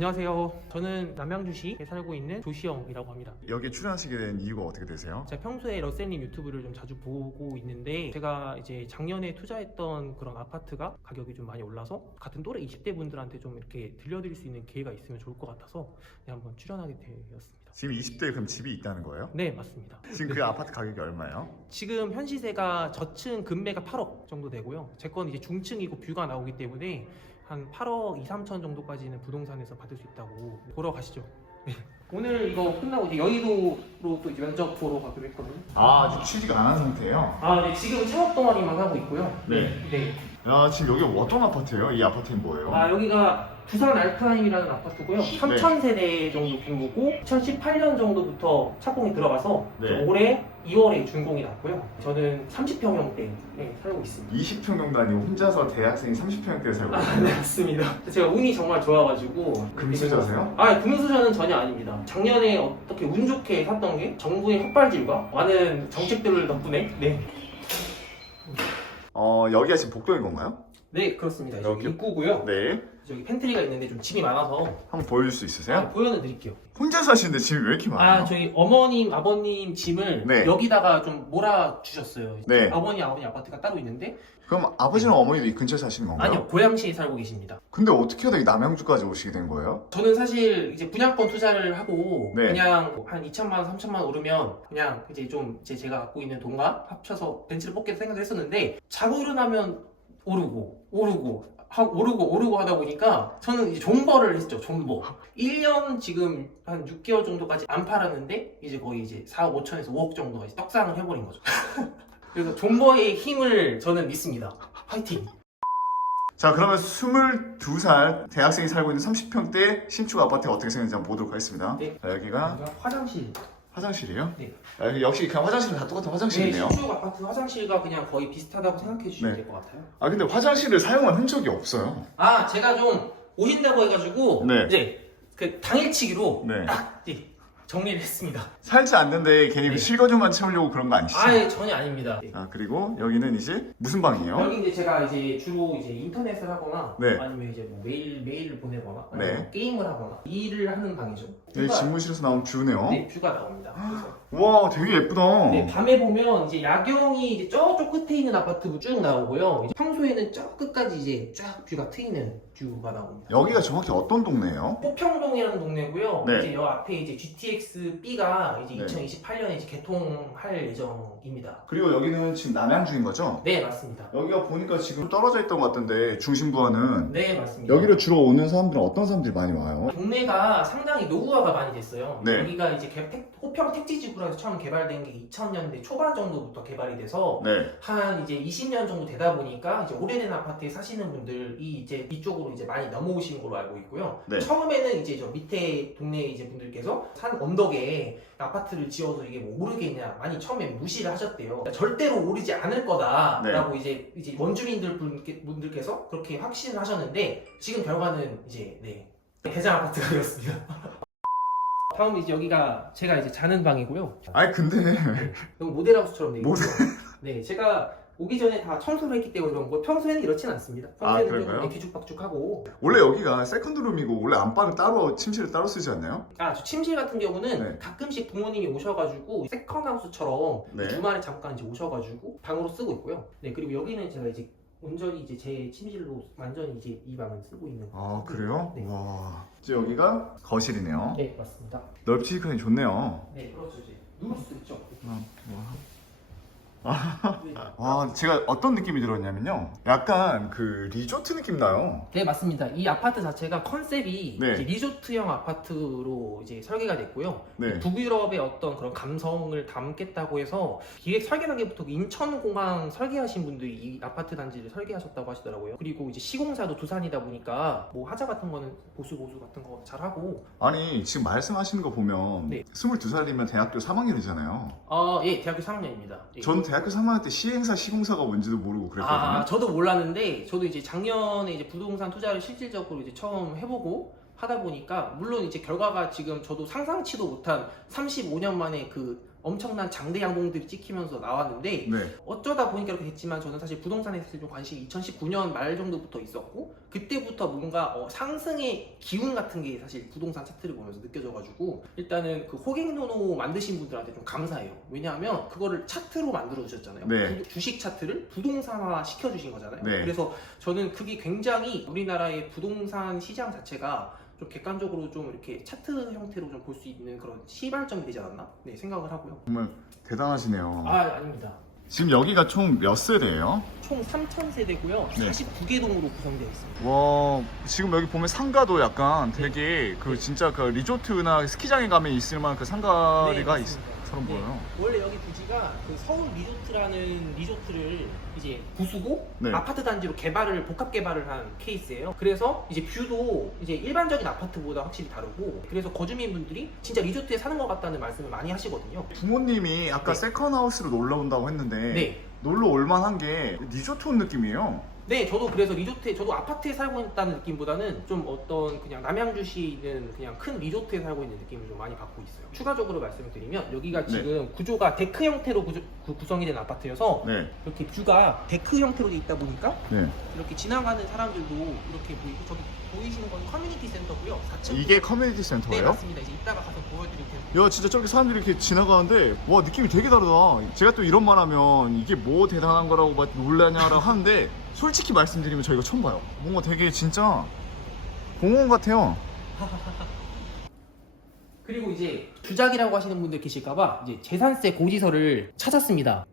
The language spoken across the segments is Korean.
안녕하세요. 저는 남양주시에 살고 있는 조시영이라고 합니다. 여기에 출연하시게 된 이유가 어떻게 되세요? 제가 평소에 러셀님 유튜브를 좀 자주 보고 있는데 제가 이제 작년에 투자했던 그런 아파트가 가격이 좀 많이 올라서 같은 또래 20대 분들한테 좀 이렇게 들려드릴 수 있는 기회가 있으면 좋을 것 같아서 한번 출연하게 되었습니다. 지금 20대에 그럼 집이 있다는 거예요? 네, 맞습니다. 지금 그 아파트 가격이 얼마예요? 지금 현 시세가 저층 금매가 8억 정도 되고요. 제 건 이제 중층이고 뷰가 나오기 때문에 한 8억 2, 3천 정도까지는 부동산에서 받을 수 있다고 보러 가시죠. 네. 오늘 이거 끝나고 이제 여의도로 또 이제 면접 보러 가기로 했거든요. 아직 취직 안 한 상태예요? 네, 지금 창업 동아리만 하고 있고요. 네. 네. 야, 지금 여기 어떤 아파트예요? 이 아파트는 뭐예요? 여기가 부산 알타임이라는 아파트고요. 3,000세대 정도 규모고 2018년 정도부터 착공이 들어가서 네. 올해 2월에 준공이 났고요. 저는 30평형대에 살고 있습니다. 20평형도 아니고 혼자서 대학생이 30평형대에 살고 네, 있어요? 맞습니다. 제가 운이 정말 좋아가지고. 금수저세요? 금수저는 전혀 아닙니다. 작년에 어떻게 운 좋게 샀던 게 정부의 헛발질과 많은 정책들 덕분에. 네. 여기가 지금 복도인 건가요? 네, 그렇습니다. 여기? 여기 입구고요. 네. 저기 팬트리가 있는데 좀 짐이 많아서 한번 보여줄 수 있으세요? 보여는 드릴게요. 혼자 사시는데 짐이 왜 이렇게 많아요? 저희 어머님, 아버님 짐을 네. 여기다가 좀 몰아주셨어요. 네. 아버님 아파트가 따로 있는데. 그럼 아버지랑 어머니도 이 근처에 사시는 건가요? 아니요, 고양시에 살고 계십니다. 근데 어떻게 하다 이 남양주까지 오시게 된 거예요? 저는 사실 이제 분양권 투자를 하고 네. 그냥 한 2천만 원, 3천만 원 오르면 그냥 이제 좀 제가 갖고 있는 돈과 합쳐서 벤츠를 뽑겠다 생각을 했었는데 자고 일어나면 오르고 하다 보니까 저는 이제 존버를 했죠. 존버. 1년 지금 한 6개월 정도까지 안 팔았는데 이제 거의 이제 4억 5천에서 5억 정도가 이제 떡상을 해버린 거죠. 그래서 존버의 힘을 저는 믿습니다. 화이팅! 자, 그러면 22살 대학생이 살고 있는 30평대 신축 아파트가 어떻게 생겼는지 한번 보도록 하겠습니다. 네. 자, 여기가 화장실. 화장실이에요? 네. 여기 역시 그냥 화장실은 다 똑같은 화장실이네요. 네, 신축 아파트 화장실과 그냥 거의 비슷하다고 생각해 주시면 네. 될 것 같아요. 근데 화장실을 사용한 흔적이 없어요. 제가 좀 오신다고 해가지고 네. 이제 그 당일치기로 네. 딱 이제 정리를 했습니다. 살지 않는데 괜히 네. 실거주만 채우려고 그런 거 아니시죠? 전혀 아닙니다. 그리고 여기는 이제 무슨 방이에요? 여기 이제 제가 이제 주로 이제 인터넷을 하거나 네. 아니면 이제 뭐 메일을 보내거나 아니면 네. 게임을 하거나 일을 하는 방이죠. 여기 집무실에서 나온 뷰네요. 네, 뷰가 나옵니다. 그래서 와, 되게 예쁘다. 네, 밤에 보면 이제 야경이 이제 저쪽 끝에 있는 아파트 쭉 나오고요. 이제 평소에는 저 끝까지 이제 쫙 뷰가 트이는 뷰가 나옵니다. 여기가 정확히 어떤 동네예요? 호평동이라는 동네고요. 네. 이제 여 앞에 이제 GTX B가 이제 네. 2028년에 이제 개통할 예정입니다. 그리고 여기는 지금 남양주인 거죠? 네, 맞습니다. 여기가 보니까 지금 떨어져 있던 것 같던데 중심부와는 네, 맞습니다. 여기로 주로 오는 사람들은 어떤 사람들이 많이 와요? 동네가 상당히 노후화가 많이 됐어요. 네. 여기가 이제 호평 택지지구라서 처음 개발된 게 2000년대 초반 정도부터 개발이 돼서 네. 한 이제 20년 정도 되다 보니까 이제 오래된 아파트에 사시는 분들이 이제 이쪽으로 이제 많이 넘어오신 걸로 알고 있고요. 네. 처음에는 이제 저 밑에 동네 이제 분들께서 산 언덕에 아파트를 지어서 이게 뭐 오르겠냐 많이 처음에 무시를 하셨대요. 절대로 오르지 않을 거다라고 이제 원주민들 분들께서 그렇게 확신을 하셨는데 지금 결과는 이제 대장 아파트가 되었습니다. 다음 이제 여기가 제가 이제 자는 방이고요. 근데 너무 모델하우스처럼 되어 있고요. 모델. 네, 제가 오기 전에 다 청소를 했기 때문에 그런 거 평소에는 이렇진 않습니다. 평소에는 그런가요? 좀 뒤죽박죽하고. 원래 여기가 세컨드룸이고 원래 안방을 따로 침실을 따로 쓰지 않나요? 저 침실 같은 경우는 네. 가끔씩 부모님이 오셔가지고 세컨하우스처럼 네. 주말에 잠깐 이제 오셔가지고 방으로 쓰고 있고요. 네, 그리고 여기는 제가 이제 온전히 이제 제 침실로 완전히 이제 이 방을 쓰고 있는. 그래요? 네. 와. 이제 여기가 거실이네요. 네, 맞습니다. 넓지근히 좋네요. 네, 그렇죠. 이제 누울 수도 있죠. 제가 어떤 느낌이 들었냐면요. 약간 그 리조트 느낌 나요. 네, 맞습니다. 이 아파트 자체가 컨셉이 네. 이제 리조트형 아파트로 이제 설계가 됐고요. 네. 북유럽의 어떤 그런 감성을 담겠다고 해서 기획 설계 단계부터 인천공항 설계하신 분들이 이 아파트 단지를 설계하셨다고 하시더라고요. 그리고 이제 시공사도 두산이다 보니까 뭐 하자 같은 거는 보수 같은 거 잘하고. 아니, 지금 말씀하시는 거 보면 네. 22살이면 대학교 3학년이잖아요. 예, 대학교 3학년입니다. 예. 전 대학교 3학년 때 시행사, 시공사가 뭔지도 모르고 그랬거든요. 저도 몰랐는데 저도 이제 작년에 이제 부동산 투자를 실질적으로 이제 처음 해보고 하다 보니까 물론 이제 결과가 지금 저도 상상치도 못한 35년 만에 그 엄청난 장대 양봉들이 찍히면서 나왔는데 네. 어쩌다 보니까 이렇게 됐지만 저는 사실 부동산에 사실 좀 관심이 2019년 말 정도부터 있었고 그때부터 뭔가 상승의 기운 같은 게 사실 부동산 차트를 보면서 느껴져가지고 일단은 그 호갱노노 만드신 분들한테 좀 감사해요. 왜냐하면 그거를 차트로 만들어 주셨잖아요. 네. 주식 차트를 부동산화 시켜주신 거잖아요. 네. 그래서 저는 그게 굉장히 우리나라의 부동산 시장 자체가 좀 객관적으로 좀 이렇게 차트 형태로 좀 볼 수 있는 그런 시발점이 되지 않았나? 네, 생각을 하고요. 정말 대단하시네요. 아닙니다. 지금 여기가 총 몇 세대예요? 총 3,000세대고요. 네. 49개 동으로 구성되어 있습니다. 와, 지금 여기 보면 상가도 약간 되게 그 진짜 그 리조트나 스키장에 가면 있을 만한 그 상가리가 네, 맞습니다. 있처럼 보여요. 원래 여기 부지가 그 서울 리조트라는 리조트를 이제 부수고 네. 아파트 단지로 개발을 복합 개발을 한 케이스예요. 그래서 이제 뷰도 이제 일반적인 아파트보다 확실히 다르고 그래서 거주민분들이 진짜 리조트에 사는 것 같다는 말씀을 많이 하시거든요. 부모님이 아까 네. 세컨하우스로 놀러 온다고 했는데 네. 놀러 올 만한 게 리조트 온 느낌이에요. 네, 저도 그래서 리조트에, 저도 아파트에 살고 있다는 느낌보다는 좀 어떤 그냥 남양주시에 있는 그냥 큰 리조트에 살고 있는 느낌을 좀 많이 받고 있어요. 추가적으로 말씀을 드리면 여기가 지금 구조가 데크 형태로 구성이 된 아파트여서 네. 이렇게 뷰가 데크 형태로 돼 있다 보니까 네. 이렇게 지나가는 사람들도 이렇게 보이고 저기 보이시는 건 커뮤니티 센터고요. 4층. 이게 커뮤니티 네, 센터예요? 맞습니다. 이제 이따가 가서 보여드릴 텐데. 야, 진짜 저렇게 사람들이 이렇게 지나가는데 와, 느낌이 되게 다르다. 제가 또 이런 말 하면 이게 뭐 대단한 거라고 막 놀라냐라고 하는데 솔직히 말씀드리면 저 이거 처음 봐요. 뭔가 되게 진짜 공원 같아요. 그리고 이제 주작이라고 하시는 분들 계실까봐 이제 재산세 고지서를 찾았습니다.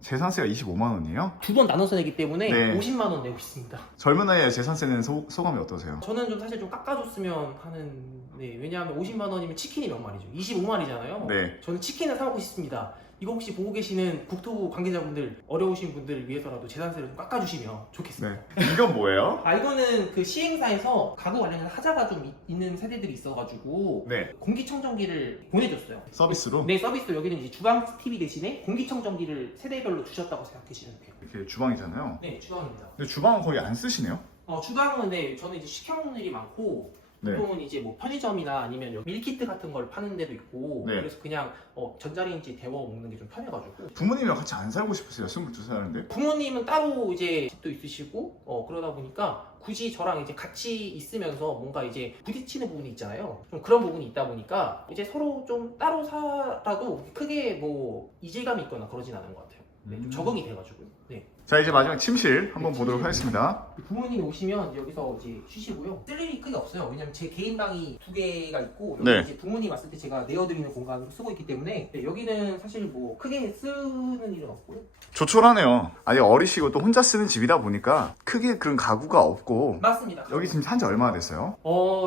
재산세가 25만 원이에요? 두 번 나눠서 내기 때문에 네. 50만 원 내고 있습니다. 젊은 나이에 재산세 내는 소감이 어떠세요? 저는 좀 사실 좀 깎아줬으면 하는, 네, 왜냐하면 50만 원이면 치킨이 몇 마리죠? 25마리잖아요. 네. 저는 치킨을 사 먹고 싶습니다. 이거 혹시 보고 계시는 국토부 관계자분들, 어려우신 분들을 위해서라도 재산세를 좀 깎아주시면 좋겠습니다. 네. 이건 뭐예요? 이거는 그 시행사에서 가구 관련해서 하자가 좀 있는 세대들이 있어가지고 네. 공기청정기를 보내줬어요. 서비스로? 네, 서비스로 여기는 이제 주방 TV 대신에 공기청정기를 세대별로 주셨다고 생각하시면 돼요. 이렇게 주방이잖아요. 네, 주방입니다. 근데 주방은 거의 안 쓰시네요? 주방은 네, 저는 이제 식형문 일이 많고 네. 보통은 이제 뭐 편의점이나 아니면 여기 밀키트 같은 걸 파는 데도 있고 네. 그래서 그냥 전자레인지 데워 먹는 게 좀 편해가지고 부모님이랑 같이 안 살고 싶으세요? 22살인데? 부모님은 따로 이제 집도 있으시고 그러다 보니까 굳이 저랑 이제 같이 있으면서 뭔가 이제 부딪히는 부분이 있잖아요. 좀 그런 부분이 있다 보니까 이제 서로 좀 따로 살아도 크게 뭐 이질감이 있거나 그러진 않은 것 같아요. 네, 좀 적응이 돼가지고요. 네. 자, 이제 마지막 침실 한번 네, 보도록 침실. 하겠습니다. 부모님이 오시면 여기서 이제 쉬시고요. 쓸 일이 크게 없어요. 왜냐면 제 개인 방이 2개가 있고 여기 네. 이제 부모님 왔을 때 제가 내어드리는 공간으로 쓰고 있기 때문에 네, 여기는 사실 뭐 크게 쓰는 일은 없고요. 조촐하네요. 아직 어리시고 또 혼자 쓰는 집이다 보니까 크게 그런 가구가 없고. 맞습니다. 여기 지금 산지 얼마나 됐어요?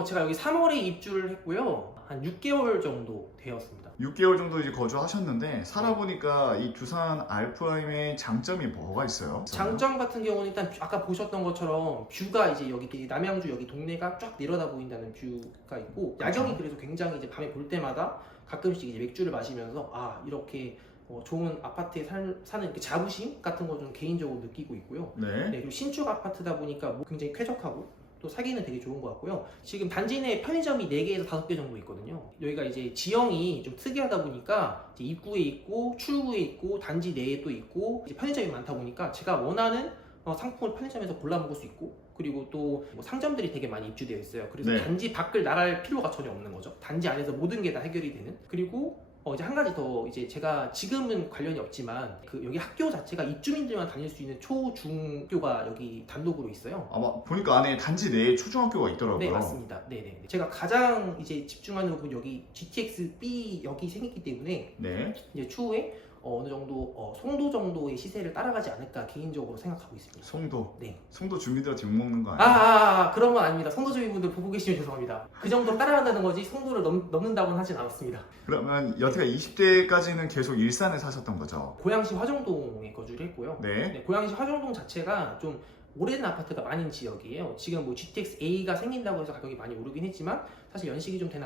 제가 여기 3월에 입주를 했고요. 한 6개월 정도 되었습니다. 6개월 정도 이제 거주하셨는데 살아보니까 이 두산 알프라임의 장점이 뭐가 있어요? 장점 같은 경우는 일단 아까 보셨던 것처럼 뷰가 이제 여기 남양주 여기 동네가 쫙 내려다 보인다는 뷰가 있고 야경이 그래서 굉장히 이제 밤에 볼 때마다 가끔씩 이제 맥주를 마시면서 이렇게 좋은 아파트에 사는 이렇게 자부심 같은 거 좀 개인적으로 느끼고 있고요. 네. 네, 그리고 신축 아파트다 보니까 뭐 굉장히 쾌적하고 또 사기는 되게 좋은 것 같고요. 지금 단지 내에 편의점이 4개에서 5개 정도 있거든요. 여기가 이제 지형이 좀 특이하다 보니까 이제 입구에 있고 출구에 있고 단지 내에 또 있고 이제 편의점이 많다 보니까 제가 원하는 상품을 편의점에서 골라 먹을 수 있고 그리고 또 뭐 상점들이 되게 많이 입주되어 있어요. 그래서 네. 단지 밖을 나갈 필요가 전혀 없는 거죠. 단지 안에서 모든 게 다 해결이 되는. 그리고 이제 한 가지 더 이제 제가 지금은 관련이 없지만 그 여기 학교 자체가 입주민들만 다닐 수 있는 초중교가 여기 단독으로 있어요. 아마 보니까 안에 단지 내에 초중학교가 있더라고요. 네, 맞습니다. 네네. 제가 가장 이제 집중하는 부분 여기 GTX B 역이 생겼기 때문에 네. 이제 추후에 어느 정도 송도 정도의 시세를 따라가지 않을까 개인적으로 생각하고 있습니다. 송도. 네. 송도 주민들한테 욕먹는 거 아니에요? 그런 건 아닙니다. 송도 주민분들 보고 계시면 죄송합니다. 그 정도 따라간다는 거지 송도를 넘는다고는 하진 않았습니다. 그러면 여태가 20대까지는 계속 일산에 사셨던 거죠? 고양시 화정동에 거주를 했고요. 네. 네, 고양시 화정동 자체가 좀 오래된 아파트가 많은 지역이에요. 지금 뭐 GTX A가 생긴다고 해서 가격이 많이 오르긴 했지만 사실 연식이 좀 된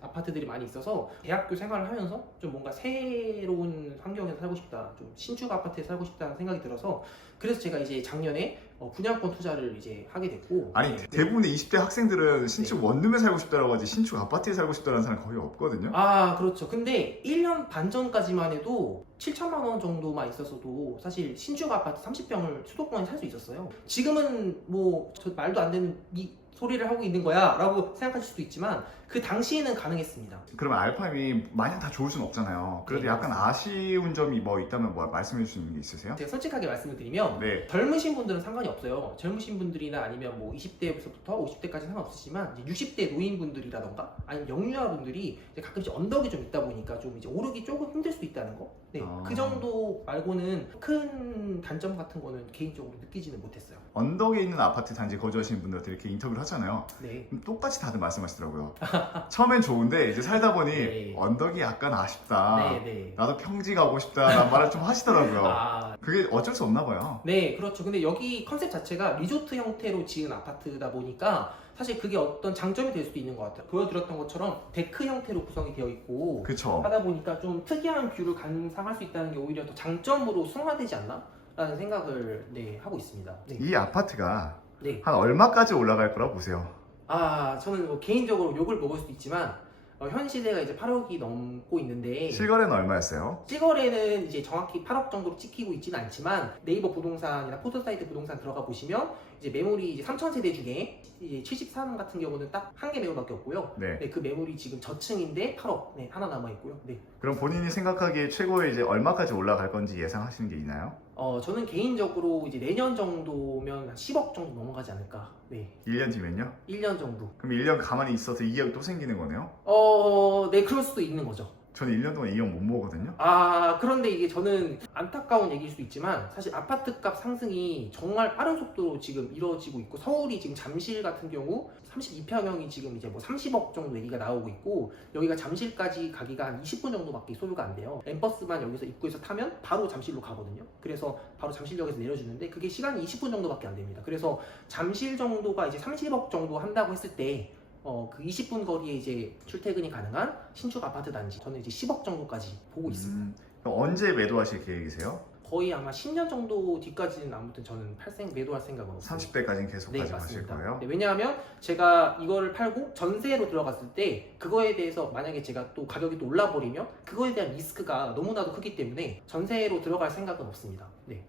아파트들이 많이 있어서 대학교 생활을 하면서 좀 뭔가 새로운 환경에서 살고 싶다, 좀 신축 아파트에 살고 싶다는 생각이 들어서 그래서 제가 이제 작년에 분양권 투자를 이제 하게 됐고. 아니 네. 대부분의 20대 학생들은 신축 원룸에 살고 싶다라고 하지 신축 아파트에 살고 싶다는 사람 거의 없거든요. 아, 그렇죠. 근데 1년 반 전까지만 해도 7천만 원 정도만 있었어도 사실 신축 아파트 30평을 수도권에 살 수 있었어요. 지금은 뭐 저 말도 안 되는 이 소리를 하고 있는 거야 라고 생각하실 수도 있지만 그 당시에는 가능했습니다. 그러면 알파임이 마냥 다 좋을 순 없잖아요. 그래도 네, 약간 아쉬운 점이 뭐 있다면 뭐 말씀해 주시는 게 있으세요? 제가 솔직하게 말씀을 드리면 네. 젊으신 분들은 상관이 없어요. 젊으신 분들이나 아니면 뭐 20대부터 50대까지 상관없으시지만 이제 60대 노인분들이라던가 아니면 영유아분들이 이제 가끔씩 언덕이 좀 있다 보니까 좀 이제 오르기 조금 힘들 수도 있다는 거. 네, 아. 그 정도 말고는 큰 단점 같은 거는 개인적으로 느끼지는 못했어요. 언덕에 있는 아파트 단지 거주하시는 분들한테 이렇게 인터뷰를 하잖아요. 네. 그럼 똑같이 다들 말씀하시더라고요. 처음엔 좋은데 이제 살다 보니 네. 언덕이 약간 아쉽다. 네, 네. 나도 평지 가고 싶다라는 말을 좀 하시더라고요. 아, 그게 어쩔 수 없나 봐요. 네, 그렇죠. 근데 여기 컨셉 자체가 리조트 형태로 지은 아파트다 보니까 사실 그게 어떤 장점이 될 수도 있는 것 같아요. 보여드렸던 것처럼 데크 형태로 구성이 되어 있고 그쵸. 하다 보니까 좀 특이한 뷰를 감상할 수 있다는 게 오히려 더 장점으로 승화되지 않나? 라는 생각을 하고 있습니다. 네. 이 아파트가 네. 한 얼마까지 올라갈 거라고 보세요? 아, 저는 뭐 개인적으로 욕을 먹을 수도 있지만 현 시세가 이제 8억이 넘고 있는데 실거래는 얼마였어요? 실거래는 이제 정확히 8억 정도로 찍히고 있지는 않지만 네이버 부동산이나 포털사이트 부동산 들어가 보시면 이제 매물이 이제 3,000세대 중에 이제 73 같은 경우는 딱 한 개 매물밖에 없고요. 네. 네, 그 매물이 지금 저층인데 8억 하나 남아 있고요. 네. 그럼 본인이 생각하기에 최고의 이제 얼마까지 올라갈 건지 예상하시는 게 있나요? 저는 개인적으로 이제 내년 정도면 한 10억 정도 넘어가지 않을까. 네. 1년 뒤면요? 1년 정도. 그럼 1년 가만히 있어서 2억 또 생기는 거네요? 네, 그럴 수도 있는 거죠. 저는 1년 동안 2억 못 모으거든요? 아, 그런데 이게 저는 안타까운 얘기일 수도 있지만 사실 아파트 값 상승이 정말 빠른 속도로 지금 이루어지고 있고 서울이 지금 잠실 같은 경우 32평형이 지금 이제 뭐 30억 정도 얘기가 나오고 있고 여기가 잠실까지 가기가 한 20분 정도밖에 소요가 안 돼요. 엠버스만 여기서 입구에서 타면 바로 잠실로 가거든요. 그래서 바로 잠실역에서 내려주는데 그게 시간이 20분 정도밖에 안 됩니다. 그래서 잠실 정도가 이제 30억 정도 한다고 했을 때 그 20분 거리에 이제 출퇴근이 가능한 신축 아파트 단지 저는 이제 10억 정도까지 보고 있습니다. 그럼 언제 매도하실 계획이세요? 거의 아마 10년 정도 뒤까지는 아무튼 저는 매도할 생각은 없어요. 30대까지는 계속 네, 가져가실 맞습니다. 거예요? 네, 왜냐하면 제가 이거를 팔고 전세로 들어갔을 때 그거에 대해서 만약에 제가 또 가격이 또 올라버리면 그거에 대한 리스크가 너무나도 크기 때문에 전세로 들어갈 생각은 없습니다. 네.